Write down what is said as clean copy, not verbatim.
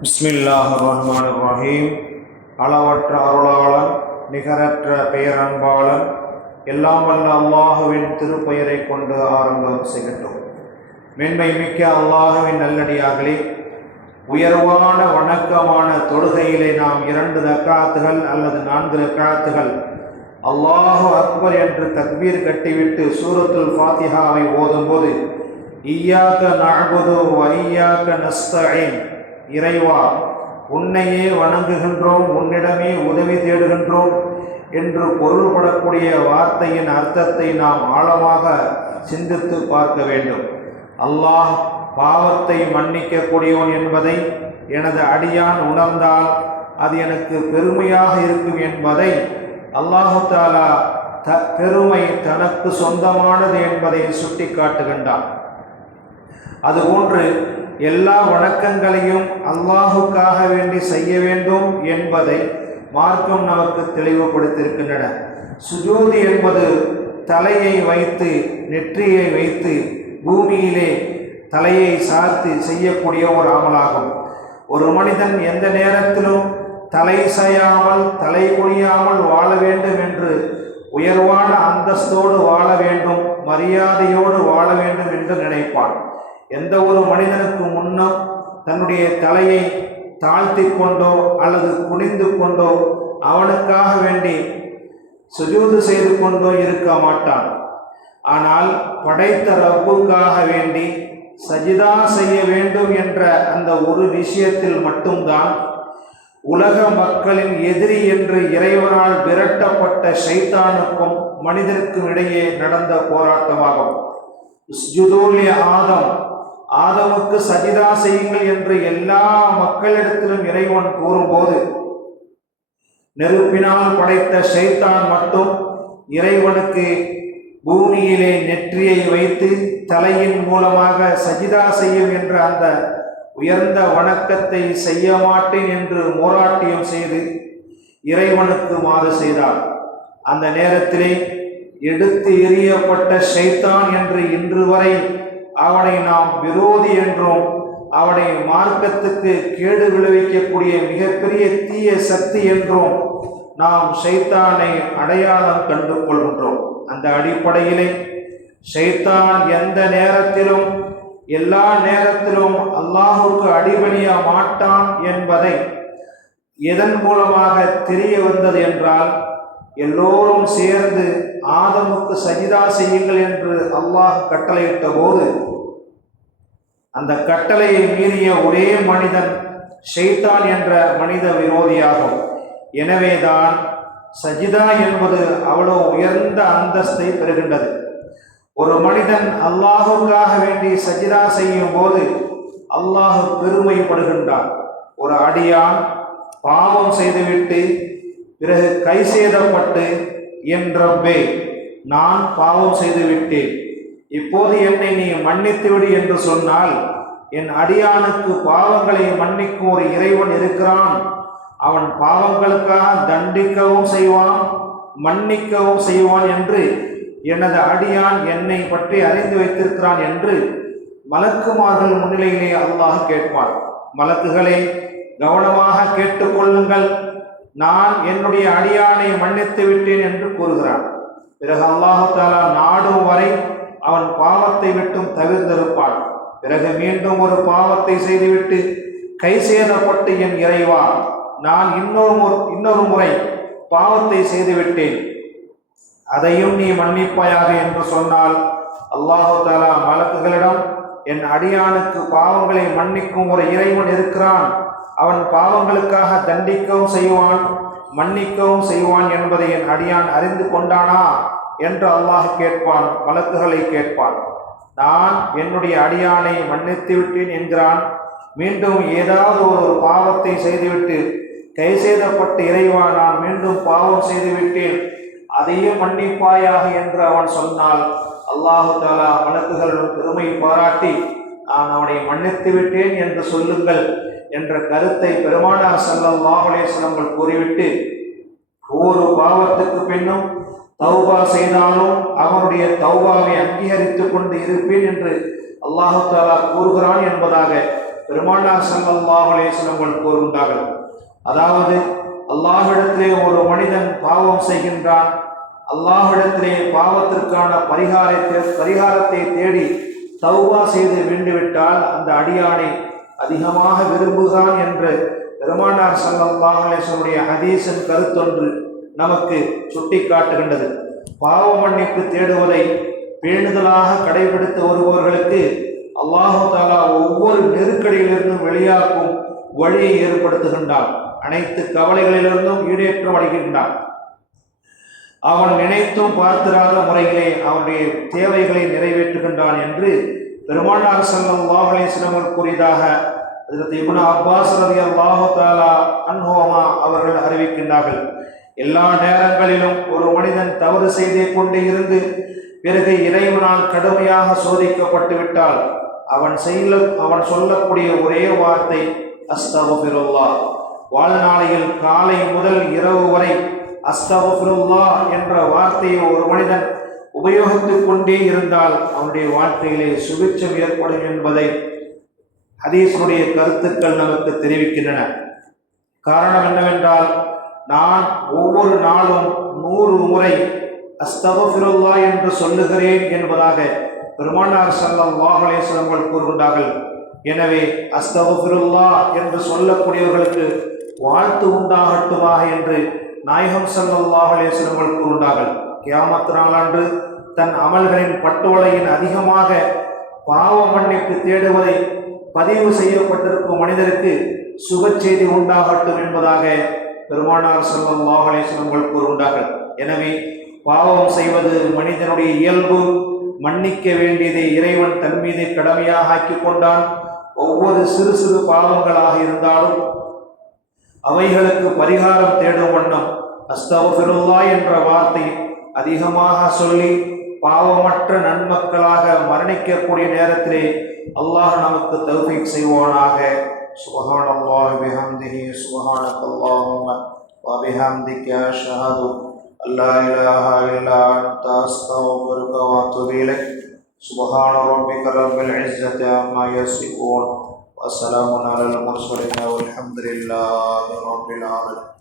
பிஸ்மில்லாஹிர்ரஹ்மானிர்ரஹீம். அளவற்ற அருளாளன், நிகரற்ற பெயரன்பாளன், எல்லாம் வல்ல அல்லாஹுவின் திருப்பெயரை கொண்டு ஆரம்பம் செய்கின்றோம். மேன்மை மிக்க அல்லாஹுவின் நல்லடியார்களே, உயர்வான வணக்கமான தொழுகையிலே நாம் 2 ரக்காத்துகள் அல்லது 4 ரக்காத்துகள் அல்லாஹு அக்பர் என்று தக்பீர் கட்டிவிட்டு சூரத்துல் ஃபாத்திஹாவை ஓதும்போது, இய்யாக நஅ்புது வ இய்யாக நஸ்தஈன், இறைவா உன்னையே வணங்குகின்றோம், உன்னிடமே உதவி தேடுகின்றோம் என்று பொருள்படக்கூடிய வார்த்தையின் அர்த்தத்தை நாம் ஆழமாக சிந்தித்து பார்க்க வேண்டும். அல்லாஹ் பாவத்தை மன்னிக்கக்கூடியவன் என்பதை எனது அடியான் உணர்ந்தால் அது எனக்கு பெருமையாக இருக்கும் என்பதை அல்லாஹு தஆலா பெருமை தனக்கு சொந்தமானது என்பதை சுட்டி காட்டுகின்றான். அதுபோன்று எல்லா வணக்கங்களையும் அல்லாஹுக்காக வேண்டி செய்ய வேண்டும் என்பதை மார்க்கம் நமக்கு தெளிவுபடுத்தியிருக்கின்றன. சுஜூது என்பது தலையை வைத்து, நெற்றியை வைத்து பூமியிலே தலையை சார்த்து செய்யக்கூடிய ஒரு அமலாகும். ஒரு மனிதன் எந்த நேரத்திலும் தலை சாயாமல், தலை குனியாமல் வாழ வேண்டும் என்று, உயர்வான அந்தஸ்தோடு வாழ வேண்டும், மரியாதையோடு வாழ வேண்டும் என்று நினைப்பான். எந்த ஒரு மனிதனுக்கு முன்னும் தன்னுடைய தலையை தாழ்த்தி கொண்டோ அல்லது குனிந்து கொண்டோ அவனுக்காக வேண்டி சுஜூது செய்து கொண்டோ இருக்க மாட்டான். ஆனால் படைத்த ரப்புக்காக வேண்டி சஜிதா செய்ய வேண்டும் என்ற அந்த ஒரு விஷயத்தில் மட்டும்தான் உலக மக்களின் எதிரி என்று இறைவனால் விரட்டப்பட்ட ஷைத்தானுக்கும் மனிதனுக்கும் இடையே நடந்த போராட்டமாகும். உஸ்ஜுதூலி ஆதம், ஆதமுக்கு சஜிதா செய்யுங்கள் என்று எல்லா மக்களிடத்திலும் இறைவன் கூறும்போது, நெருப்பினால் படைத்த ஷைத்தான் மட்டும் இறைவனுக்கு பூமியிலே நெற்றியை வைத்து தலையின் மூலமாக சஜிதா செய்யும் என்ற அந்த உயர்ந்த வணக்கத்தை செய்ய மாட்டேன் என்று போராட்டியம் செய்து இறைவனுக்கு மாறு செய்தார். அந்த நேரத்திலே எடுத்து எறியப்பட்ட ஷைத்தான் என்று இன்று வரை அவனை நாம் விரோதி என்றும், அவனை மார்க்கத்துக்கு கேடு விளைவிக்கக்கூடிய மிகப்பெரிய தீய சக்தி என்றும் நாம் ஷைத்தானை அடையாளம் கண்டு கொள்கின்றோம். அந்த அடிப்படையிலே ஷைத்தான் எந்த நேரத்திலும், எல்லா நேரத்திலும் அல்லாஹுக்கு அடிபணிய மாட்டான் என்பதை எதன் மூலமாக தெரிய வந்தது என்றால், எல்லோரும் சேர்ந்து ஆதமுக்கு சஜிதா செய்யுங்கள் என்று அல்லாஹ் கட்டளையிட்ட போது அந்த கட்டளையை மீறிய ஒரே மனிதன் ஷைத்தான் என்ற மனித விரோதியாகும். எனவேதான் சஜிதா என்பது அவ்வளவு உயர்ந்த அந்தஸ்தை பெறுகின்றது. ஒரு மனிதன் அல்லாஹுக்காக வேண்டி சஜிதா செய்யும் போது அல்லாஹ் பெருமைப்படுகின்றான். ஒரு அடியான் பாவம் செய்துவிட்டு பிறகு கை சேதப்பட்டு, என் ரப்பே நான் பாவம் செய்துவிட்டேன், இப்போது என்னை நீ மன்னித்துவிடு என்று சொன்னால், என் அடியானுக்கு பாவங்களை மன்னிக்கும் ஒரு இறைவன் இருக்கிறான். அவன் பாவங்களுக்காக தண்டிக்கவும் செய்வான், மன்னிக்கவும் செய்வான் என்று எனது அடியான் என்னை பற்றி அறிந்து வைத்திருக்கிறான் என்று மலக்குமார்கள் முன்னிலையிலே அல்லாஹ் கேட்பான். மலக்குகளை கவனமாக கேட்டுக்கொள்ளுங்கள், நான் என்னுடைய அடியானை மன்னித்து விட்டேன் என்று கூறுகிறான். பிறகு அல்லாஹு தஆலா நாடும் வரை அவன் பாவத்தை விட்டும் தவிர்த்திருப்பான். பிறகு மீண்டும் ஒரு பாவத்தை செய்துவிட்டு கை சேதப்பட்டு, என் இறைவா நான் இன்னொரு முறை பாவத்தை செய்துவிட்டேன், அதையும் நீ மன்னிப்பாயாக என்று சொன்னால், அல்லாஹு தஆலா மலக்குகளிடம், என் அடியானுக்கு பாவங்களை மன்னிக்கும் ஒரு இறைவன் இருக்கிறான், அவன் பாவங்களுக்காக தண்டிக்கவும் செய்வான், மன்னிக்கவும் செய்வான் என்பதை என் அடியான் அறிந்து கொண்டானா என்று அல்லாஹ் கேட்பான், மலக்குகளை கேட்பான். நான் என்னுடைய அடியானை மன்னித்து விட்டேன் என்கிறான். மீண்டும் ஏதாவது ஒரு பாவத்தை செய்துவிட்டு கை செய்தப்பட்ட இறைவா நான் மீண்டும் பாவம் செய்துவிட்டேன், அதையும் மன்னிப்பாயாக என்று அவன் சொன்னால், அல்லாஹு தஆலா மலக்குகளிடம் பெருமை பாராட்டி, நான் அவனை மன்னித்து விட்டேன் என்று சொல்லுங்கள் என்ற கருத்தை பெருமானார் ஸல்லல்லாஹு அலைஹி வஸல்லம் கூறிவிட்டு, ஒவ்வொரு பாவத்துக்கு பின்னும் தௌபா செய்தாலும் அவனுடைய தௌபாவை அங்கீகரித்து கொண்டு இருப்பேன் என்று அல்லாஹு தஆலா கூறுகிறான் என்பதாக பெருமானார் ஸல்லல்லாஹு அலைஹி வஸல்லம் கூறுகின்றார்கள். அதாவது அல்லாஹ்விடத்திலே ஒரு மனிதன் பாவம் செய்கின்றான், அல்லாஹ்விடத்திலே பாவத்திற்கான பரிகாரத்தை தேடி தௌபா செய்து விட்டுவிட்டால் அந்த அடியானை அதிகமாக விரும்புகிறான் என்று பெருமானார் ஸல்லல்லாஹு அலைஹி வஸல்லம் ஹதீஸின் கருத்தொன்று நமக்கு சுட்டி காட்டுகின்றது. பாவ மன்னிப்பு தேடுவதை பேணுதலாக கடைபிடித்து வருபவர்களுக்கு அல்லாஹு தஆலா ஒவ்வொரு நெருக்கடியிலிருந்தும் வெளியாக்கும் வழியை ஏற்படுத்துகின்றான். அனைத்து கவலைகளிலிருந்தும் ஈடேற்றம் அடைகின்றான். அவன் நினைத்தும் பார்த்திராத முறையிலே அவனுடைய தேவைகளை நிறைவேற்றுகின்றான் என்று பெருமானார் ஸல்லல்லாஹு அலைஹி வஸல்லம் கூறியதாக ஹஜ்ரத் இப்னு அப்பாஸ் ரலியல்லாஹு தஆலா அன்ஹுமா அவர்கள் அறிவிக்கின்றார்கள். எல்லா நேரங்களிலும் ஒரு மனிதன் தவறு செய்தே கொண்டே இருந்து பிறகு இறைவனால் கடுமையாக சோதிக்கப்பட்டு விட்டால் அவன் சொல்லக்கூடிய ஒரே வார்த்தை அஸ்தக்ஃபிருல்லாஹ். வாழ்நாளையில் காலை முதல் இரவு வரை அஸ்தக்ஃபிருல்லாஹ் என்ற வார்த்தையை ஒரு மனிதன் உபயோகித்துக் கொண்டே இருந்தால் அவனுடைய வாழ்க்கையிலே சுபிட்சம் ஏற்படும் என்பதை ஹதீஸுடைய கருத்துக்கள் நமக்கு தெரிவிக்கின்றன. காரணம் என்னவென்றால், நான் ஒவ்வொரு நாளும் 100 முறை அஸ்தக்ஃபிருல்லாஹ் என்று சொல்லுகிறேன் என்பதாக பெருமானார் ஸல்லல்லாஹு அலைஹி வஸல்லம் கூறுகின்றார்கள். எனவே அஸ்தக்ஃபிருல்லாஹ் என்று சொல்லக்கூடியவர்களுக்கு வாழ்த்து உண்டாகட்டுமாக என்று நாயகம் ஸல்லல்லாஹு அலைஹி வஸல்லம் கூறுகின்றார்கள். கியாமத் நாளன்று தன் அமல்களின் பட்டோலையின் அதிகமாக பாவ மன்னிப்பு தேடுவதை பதிவு செய்யப்பட்டிருக்கும் மனிதருக்கு சுப செய்தி உண்டாகட்டும் என்பதாக பெருமானார் ஸல்லல்லாஹு அலைஹி வஸல்லம் கூறுகின்றார்கள். எனவே பாவம் செய்வது மனிதனுடைய இயல்பு. மன்னிக்க வேண்டியதை இறைவன் தன் மீது கடமையாக ஆக்கி கொண்டான். ஒவ்வொரு சிறு சிறு பாவங்களாக இருந்தாலும் அவைகளுக்கு பரிகாரம் தேடும் வண்ணம் அஸ்தக்ஃபிருல்லாஹ் என்ற வார்த்தை அதிகமாக சொல்லி பாவமற்ற நன்மக்களாக மரணிக்கக்கூடிய நேரத்திலே அல்லாஹ் நமக்கு தௌஃபீக் செய்வானாக. சுப்ஹானல்லாஹி பிஹம்திஹி சுப்ஹானக்கல்லாஹும்ம வ பிஹம்திக அஷ்ஹது அல்லா இலாஹா இல்லா அன்த அஸ்தக்ஃபிருக வ அத்தூபு இலைக். சுப்ஹான ரப்பிக ரப்பில் இஸ்ஸத்தி அம்மா யசிஃபூன் வ ஸலாமுன் அலல் முர்ஸலீன் வல்ஹம்துலில்லாஹி ரப்பில் ஆலமீன்.